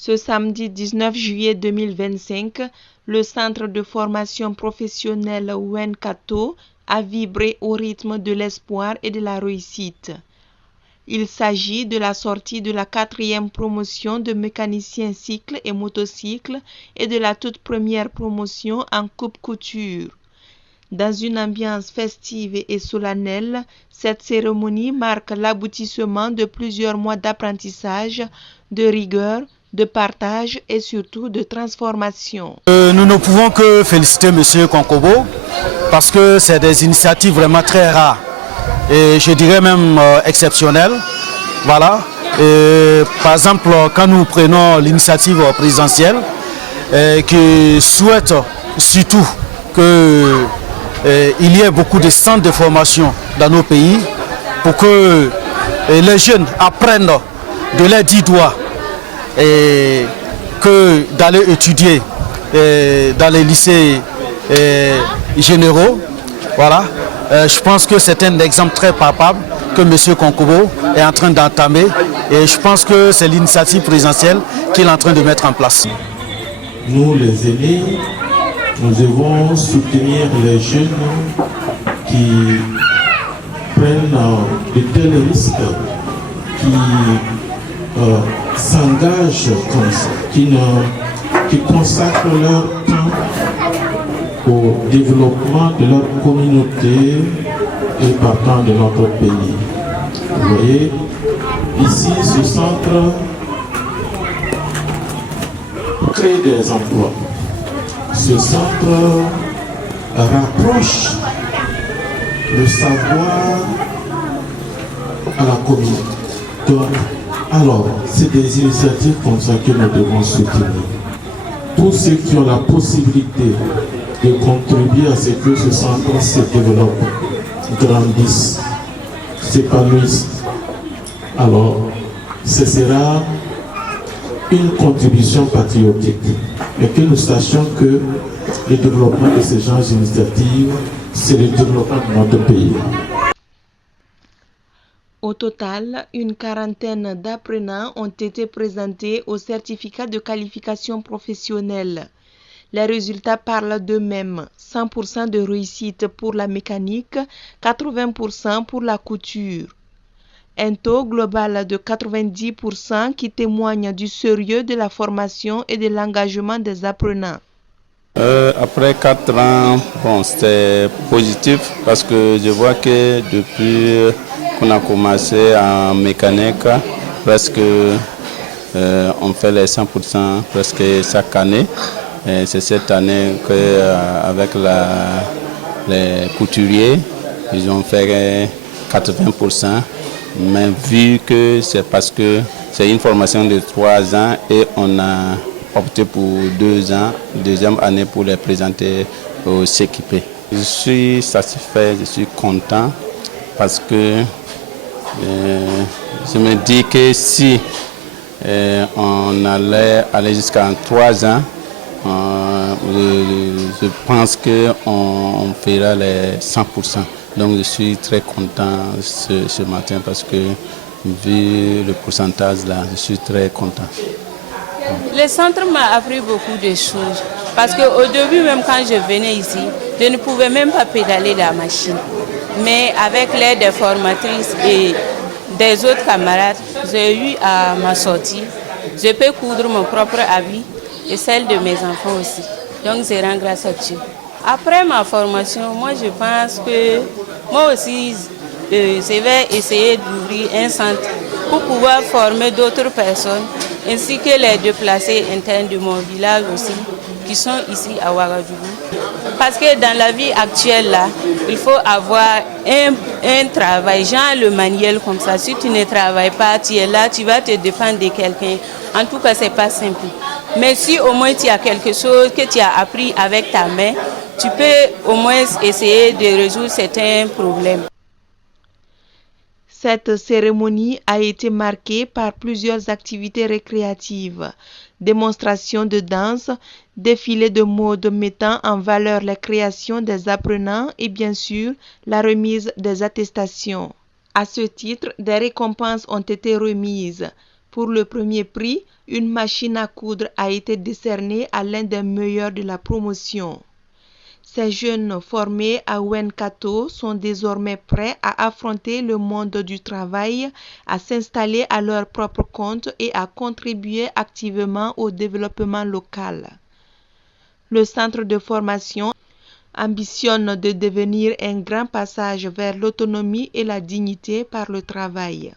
Ce samedi 19 juillet 2025, le centre de formation professionnelle Wenkato a vibré au rythme de l'espoir et de la réussite. Il s'agit de la sortie de la 4e promotion de mécaniciens cycle et motocycle et de la toute première promotion en coupe-couture. Dans une ambiance festive et solennelle, cette cérémonie marque l'aboutissement de plusieurs mois d'apprentissage, de rigueur, de partage et surtout de transformation. Nous ne pouvons que féliciter M. Konkobo parce que c'est des initiatives vraiment très rares et je dirais même exceptionnelles. Voilà. Et, par exemple, quand nous prenons l'initiative présidentielle qui souhaite surtout qu'il y ait beaucoup de centres de formation dans nos pays pour que les jeunes apprennent de leurs 10 doigts et que d'aller étudier dans les lycées généraux. Voilà. Je pense que c'est un exemple très palpable que M. Konkobo est en train d'entamer et je pense que c'est l'initiative présidentielle qu'il est en train de mettre en place. Nous les aînés, nous devons soutenir les jeunes qui prennent de tels risques, qui s'engagent comme ça, qui consacrent leur temps au développement de leur communauté et partant de notre pays. Vous voyez, ici, ce centre crée des emplois. Ce centre rapproche le savoir à la communauté. Donc, alors, c'est des initiatives comme ça que nous devons soutenir. Tous ceux qui ont la possibilité de contribuer à ce que ce centre se développe, grandisse, s'épanouisse. Alors, ce sera une contribution patriotique. Et que nous sachions que le développement de ces genres d'initiatives, c'est le développement de notre pays. Au total, une quarantaine d'apprenants ont été présentés au certificat de qualification professionnelle. Les résultats parlent d'eux-mêmes. 100% de réussite pour la mécanique, 80% pour la couture. Un taux global de 90% qui témoigne du sérieux de la formation et de l'engagement des apprenants. Après 4 ans, bon, c'était positif parce que je vois que depuis qu'on a commencé en mécanique, presque on fait les 100% presque chaque année. C'est cette année qu'avec les couturiers, ils ont fait 80%. Mais vu que c'est parce que c'est une formation de 3 ans et on a opté pour 2 ans, deuxième année pour les présenter au CQP. Je suis satisfait, je suis content parce que je me dis que si on allait aller jusqu'à 3 ans, je pense qu'on fera les 100%. Donc je suis très content ce matin parce que vu le pourcentage là, je suis très content. Le centre m'a appris beaucoup de choses parce qu'au début même quand je venais ici, je ne pouvais même pas pédaler la machine. Mais avec l'aide des formatrices et des autres camarades, j'ai eu à ma sortie, je peux coudre mon propre habit et celle de mes enfants aussi. Donc je rends grâce à Dieu. Après ma formation, moi je pense que moi aussi je vais essayer d'ouvrir un centre pour pouvoir former d'autres personnes ainsi que les déplacés internes de mon village aussi qui sont ici à Ouagadougou. Parce que dans la vie actuelle là, il faut avoir un travail, genre le manuel comme ça. Si tu ne travailles pas, tu es là, tu vas te dépendre de quelqu'un. En tout cas, c'est pas simple. Mais si au moins tu as quelque chose que tu as appris avec ta main, tu peux au moins essayer de résoudre certains problèmes. Cette cérémonie a été marquée par plusieurs activités récréatives, démonstrations de danse, défilés de mode mettant en valeur les créations des apprenants et bien sûr la remise des attestations. À ce titre, des récompenses ont été remises. Pour le premier prix, une machine à coudre a été décernée à l'un des meilleurs de la promotion. Ces jeunes formés à Wenkato sont désormais prêts à affronter le monde du travail, à s'installer à leur propre compte et à contribuer activement au développement local. Le centre de formation ambitionne de devenir un grand passage vers l'autonomie et la dignité par le travail.